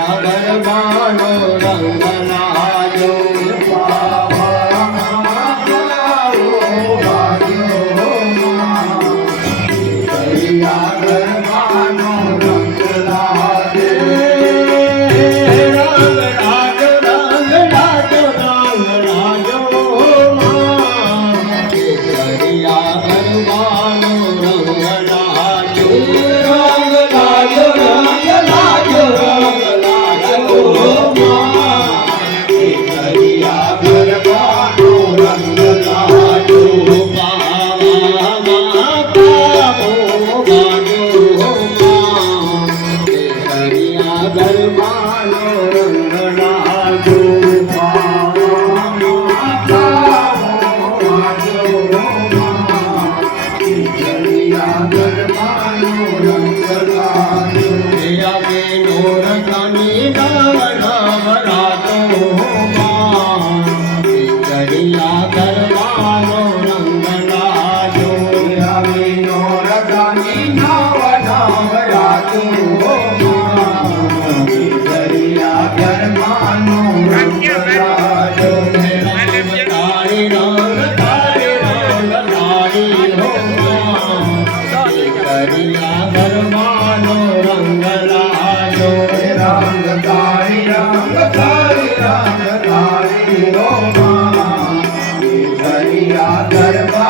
ગરબાનો ગરબાનો Maria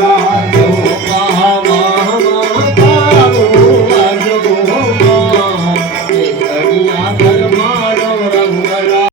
God.